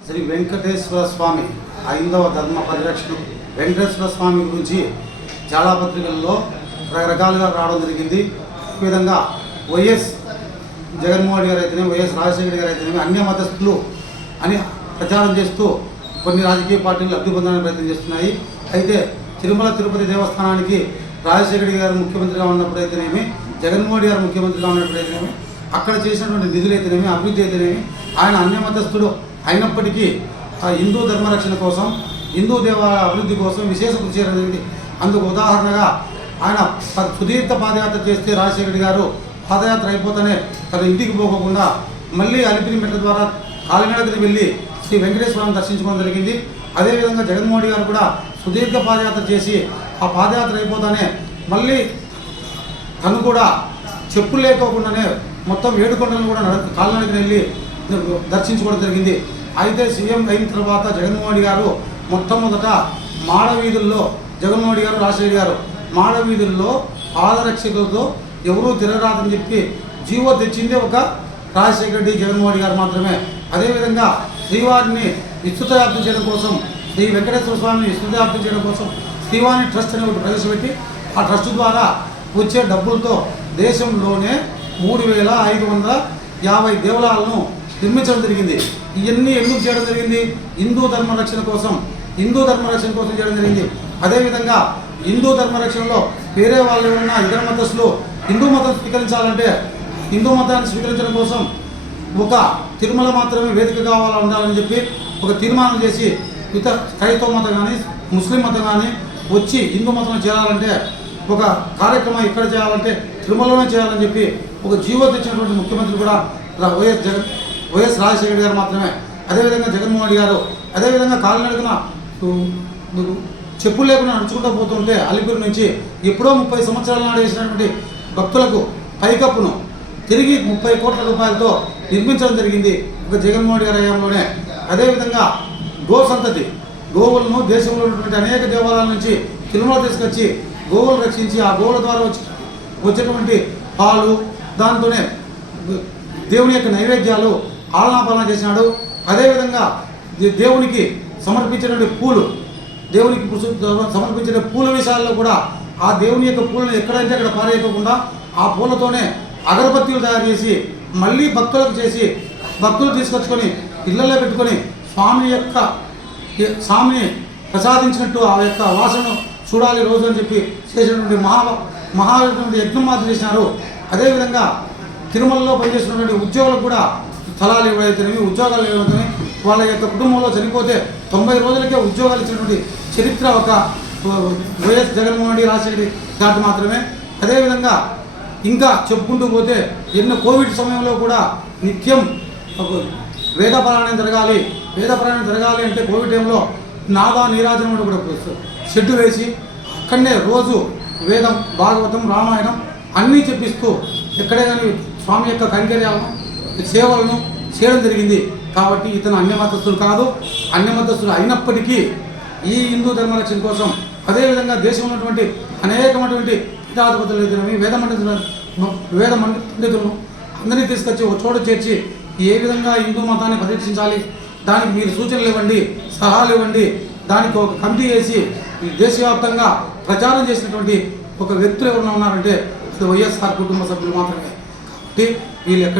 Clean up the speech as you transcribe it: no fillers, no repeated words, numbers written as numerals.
శ్రీ వెంకటేశ్వర స్వామి ఐదవ ధర్మ పరిరక్షణ వెంకటేశ్వర స్వామి గురించి చాలా పత్రికల్లో రకరకాలుగా రావడం జరిగింది. ఈ విధంగా వైఎస్ జగన్మోహన్ గారు అయితేనే, వైఎస్ రాజశేఖర గారు అయితేనే అన్య మతస్థులు అని ప్రచారం చేస్తూ కొన్ని రాజకీయ పార్టీలు లబ్ధి పొందడానికి ప్రయత్నం చేస్తున్నాయి. అయితే తిరుమల తిరుపతి దేవస్థానానికి రాజశేఖర గారు ముఖ్యమంత్రిగా ఉన్నప్పుడు అయితేనేమి, జగన్మోహన్ గారు ముఖ్యమంత్రిగా ఉన్నప్పుడు అయితేనేమి, అక్కడ చేసినటువంటి నిధులు అయితేనేమి, అభివృద్ధి అయితేనేమి, ఆయన అన్య మతస్థుడు అయినప్పటికీ హిందూ ధర్మరక్షణ కోసం, హిందూ దేవాలయ అభివృద్ధి కోసం విశేష కృషి చేయడం. అందుకు ఉదాహరణగా ఆయన సుదీర్ఘ పాదయాత్ర చేస్తే రాజశేఖర గారు పాదయాత్ర అయిపోతేనే తన ఇంటికి పోకుండా మళ్ళీ అలిపిరి మెట్ల ద్వారా కాలినడకని వెళ్ళి శ్రీ వెంకటేశ్వరాన్ని దర్శించుకోవడం జరిగింది. అదేవిధంగా జగన్మోహన్ గారు కూడా సుదీర్ఘ పాదయాత్ర చేసి ఆ పాదయాత్ర అయిపోతానే మళ్ళీ తను కూడా చెప్పులు లేకోకుండానే మొత్తం 7 కొండలను కూడా కాలినడకని వెళ్ళి దర్శించుకోవడం జరిగింది. అయితే సీఎం అయిన తర్వాత జగన్మోహన్ గారు మొట్టమొదట మాడవీధుల్లో జగన్మోహన్ గారు రాజశేఖర గారు మాడవీధుల్లో పాదరక్షకులతో ఎవరూ తిరగరాదని చెప్పి జీవో తెచ్చిందే ఒక రాజశేఖర రెడ్డి, జగన్మోహన్ గారు మాత్రమే. అదేవిధంగా శ్రీవారిని విస్తృత వ్యాప్తి చేయడం కోసం, శ్రీ వెంకటేశ్వర స్వామిని విస్తృత వ్యాప్తి చేయడం కోసం శ్రీవారి ట్రస్ట్ అనే ఒకటి ప్రవేశపెట్టి ఆ ట్రస్ట్ ద్వారా వచ్చే డబ్బులతో దేశంలోనే 3550 దేవాలయాలను నిర్మించడం జరిగింది. ఇవన్నీ ఎందుకు చేయడం జరిగింది? హిందూ ధర్మరక్షణ కోసం చేయడం జరిగింది. అదేవిధంగా హిందూ ధర్మరక్షణలో వేరే వాళ్ళు ఉన్న ఇతర మతస్థులు హిందూ మతం స్వీకరించాలంటే హిందూ మతాన్ని స్వీకరించడం కోసం ఒక తిరుమల మాత్రమే వేదిక కావాలా ఉండాలని చెప్పి ఒక తీర్మానం చేసి ఇతర క్రైస్తవ మతం కానీ, ముస్లిం మతం కానీ వచ్చి హిందూ మతం చేయాలంటే ఒక కార్యక్రమం ఇక్కడ చేయాలంటే తిరుమలలోనే చేయాలని చెప్పి ఒక జీవో తెచ్చినటువంటి ముఖ్యమంత్రి కూడా వైఎస్ రాజశేఖర గారు మాత్రమే. అదేవిధంగా జగన్మోహన్ గారు అదేవిధంగా కాలినడకన చెప్పులు లేకుండా నడుచుకుంటూ పోతుంటే అలిపిరి నుంచి ఎప్పుడో 30 సంవత్సరాల నాడు వేసినటువంటి భక్తులకు పైకప్పును తిరిగి 30 కోట్ల రూపాయలతో నిర్మించడం జరిగింది ఒక జగన్మోహన్ గారి హయాంలోనే. అదేవిధంగా గో సంతతి గోవులను దేశంలో ఉన్నటువంటి అనేక దేవాలయాల నుంచి తిరుమల తీసుకొచ్చి గోవులు రక్షించి ఆ గోవుల ద్వారా వచ్చేటువంటి పాలు దాంతోనే దేవుని యొక్క నైవేద్యాలు ఆలనాపాలన చేసినాడు. అదేవిధంగా దేవునికి సమర్పించినటువంటి పూలు, దేవునికి సమర్పించిన పూల విషయాల్లో కూడా ఆ దేవుని యొక్క పూలను ఎక్కడంటే అక్కడ పారేయకుండా ఆ పూలతోనే అగరబత్తీలు తయారు చేసి మళ్ళీ భక్తులకు చేసి భక్తులు తీసుకొచ్చుకొని ఇళ్లలో పెట్టుకొని స్వామిని ప్రసాదించినట్టు ఆ యొక్క వాసనను చూడాలి రోజు అని చెప్పి చేసినటువంటి మహా యజ్ఞం మాత్రం చేసినారు. అదేవిధంగా తిరుమలలో పనిచేస్తున్నటువంటి ఉద్యోగులకు కూడా స్థలాలు ఇవ్వైతేనేవి, ఉద్యోగాలు ఇవ్వైతేనే వాళ్ళ యొక్క కుటుంబంలో చనిపోతే 90 రోజులకే ఉద్యోగాలు ఇచ్చినటువంటి చరిత్ర ఒక వైఎస్ జగన్మోహన్ రెడ్డి, రాజశేఖర గారు మాత్రమే. అదేవిధంగా ఇంకా చెప్పుకుంటూ పోతే ఎన్నో కోవిడ్ సమయంలో కూడా నిత్యం వేదపారాయణం జరగాలి అంటే కోవిడ్ టైంలో నాదా నీరాజనం కూడా షెడ్డు వేసి అక్కడనే రోజు వేదం, భాగవతం, రామాయణం అన్నీ చెప్పిస్తూ ఎక్కడే కానీ స్వామి యొక్క కైంకర్యాలను, సేవలను చేయడం జరిగింది. కాబట్టి ఇతను అన్యమతస్థులు కాదు. అన్యమతస్థులు అయినప్పటికీ ఈ హిందూ ధర్మరక్షణ కోసం అదేవిధంగా దేశంలో ఉన్నటువంటి అనేకమైనటువంటి పీఠాధిపతులు అయితేనేమి, వేద పండితులను అందరినీ తీసుకొచ్చి ఒక చోట చేర్చి ఏ విధంగా హిందూ మతాన్ని పరిరక్షించాలి, దానికి మీరు సూచనలు ఇవ్వండి, సలహాలు ఇవ్వండి, దానికి ఒక కమిటీ వేసి దేశవ్యాప్తంగా ప్రచారం చేసినటువంటి ఒక వ్యక్తులు ఎవరైనా ఉన్నారంటే అది వైఎస్ఆర్ కుటుంబ సభ్యులు మాత్రమే. కాబట్టి వీళ్ళు